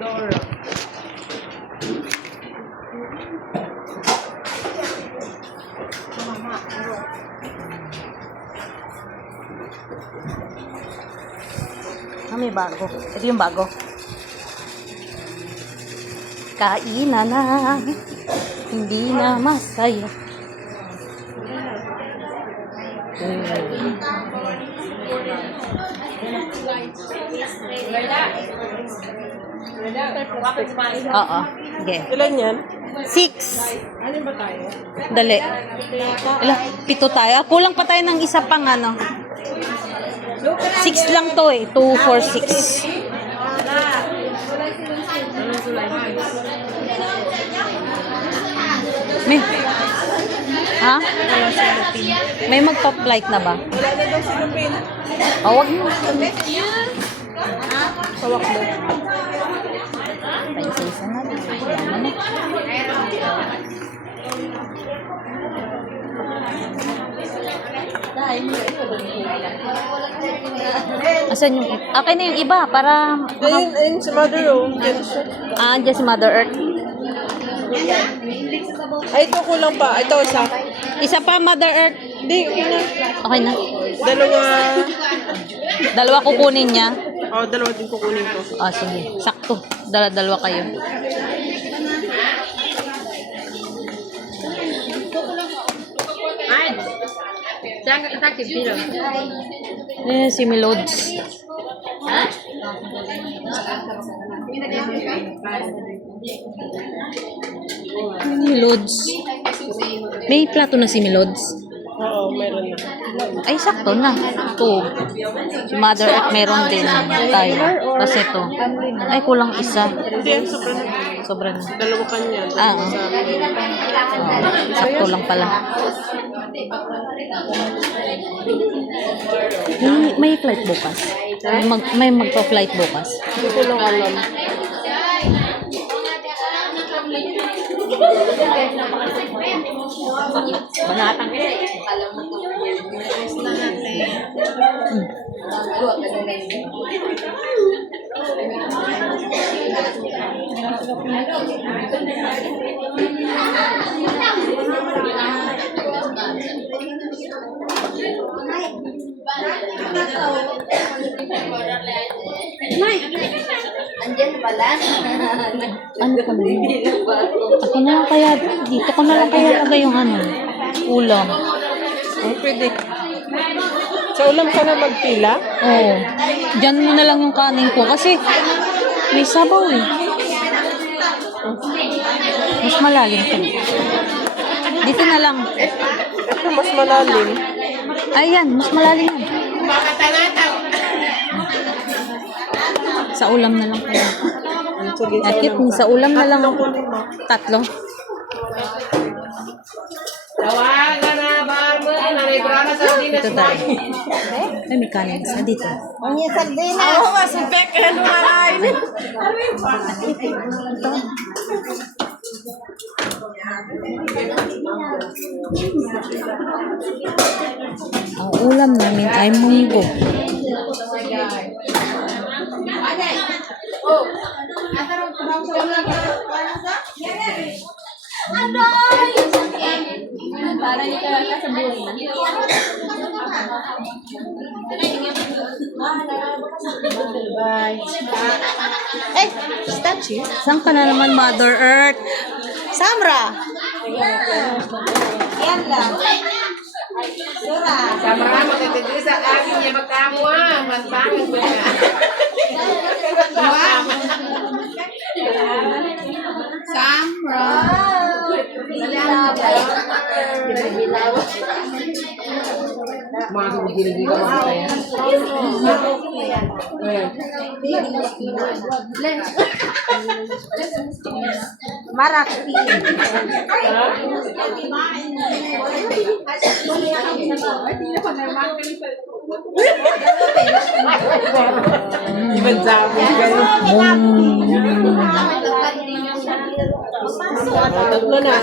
Dora. May bago. Ito yung bago. Kainan na. Hindi na masaya. Oo. Okay. Ilan yan? 6. Ano ba tayo? Dali. Ilan? 7 tayo. Kulang pa tayo ng isa pang ano. 6 lang to eh. 2, 4, 6. May. Ha? May mag-top light na ba? Wala na daw silupin. Oh, wag mo. Sawak mo. Ay, isa na. Ayan na. Asan yung... Okay na yung iba para... Ayun si Mother oh. Diyan siya. Ah, dyan si Mother Earth. Ay, ito kulang pa. Ito isa. Isa pa, Mother Earth. Hindi, okay na. Okay na. Dalawa. Dalawa kukunin niya. Oh, dalawa din kukunin ko. Ah, sige. Sakto. Dalawa kayo. Si Melods. Melods. May plato na si Melods. Oo, meron na. Ay, sakto na. Ito. Si Mother Earth meron din tayo. Kasi ito. Ay, kulang isa. Hindi, sobra na. Sobra na. Dalawa kanya. Ah, Dalawa sa akin. sakto lang pala. May flight bukas. May magpa-flight bukas. Hindi ko lang alam. Banatang Andiyan pala. ano ka ba yun? Ako na lang kaya, dito ko na lang kaya lagay yung ano, ulam. Oh, pwede. Sa ulam ka na magpila? Oo. Diyan mo na lang yung kanin ko kasi may sabaw eh. Mas malalim to. Dito na lang. Ito mas malalim. Ayan, mas malalim yan. Sa ulam na lang kaya. Sige, sa Akit, ulam. sa ulam na lang. Tatlo. Ito tayo. Ay, may kanin sa dito. Ang yung sardinas. Oo, masupek. Ano na kain? Ang ulam namin ay munggo. Eh, statue. Saan ka na naman, Mother Earth? Samra. Yan lang. Sura. Sama magtitili sa akin niya magkamo mantangan ko na. Samra. Mga gila-gila mo kaya. Marakti. Ibang sabi. Tatlo na.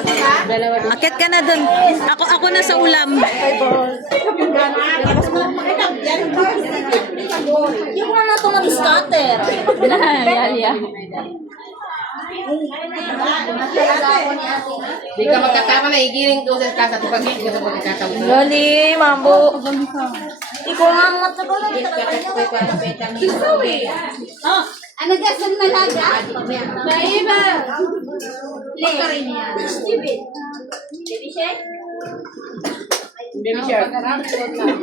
Akit ka na dun. Ako na sa ulam. Yung na nato mag-scatter. Yeah. Di ka magkatama na, igiring ko sa kasa. Tupagin ka sa pagkakataon. Loli, mambo. Ikaw nga ang matagal na ano gasan malaga? Naiba. Rin yan. Baby shake? Baby shark. Baby shark.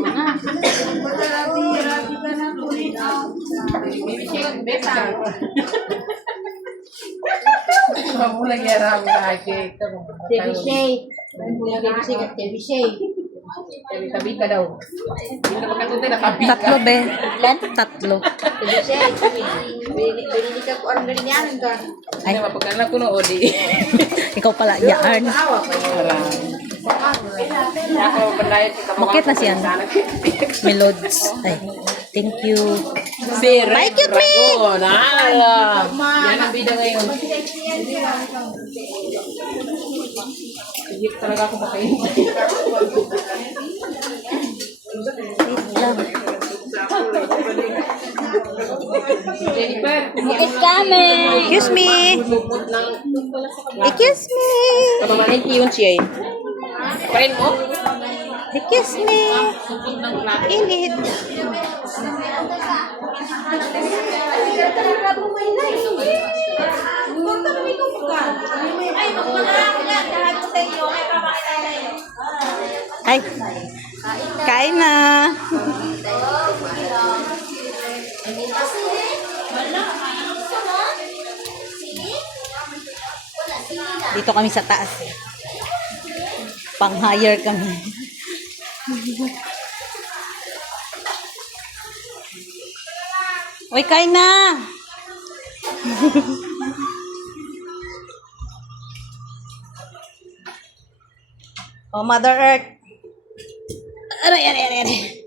Baby shark. Mamula gyara ang kahit. Baby shake. Baby shake at baby shake. Tabi ka daw. Hindi na magkatunti na tabi ka. Tatlo, be. Tatlo. Baby shake. Bili ka ko ang ganyan. Ay, mapagkala ko no, Odi. Ikaw pala, yarn. Ako, bandayot kita. Bakit na siya? Melods. Ay, thank you. Si Red Bye, cute me! Dragon. Alam. Yan ang bida ngayon. Sige talaga ako makaintay. Jennifer, It's coming. Excuse me. lupot ng Excuse me. kabamanin yun siya eh. Parin mo? Excuse me. Lupot ng lahat. Init. Ay. Kain na. Dito kami sa taas. Pang-hire kami. Uy, kain na. Oh, Mother Earth. Aray.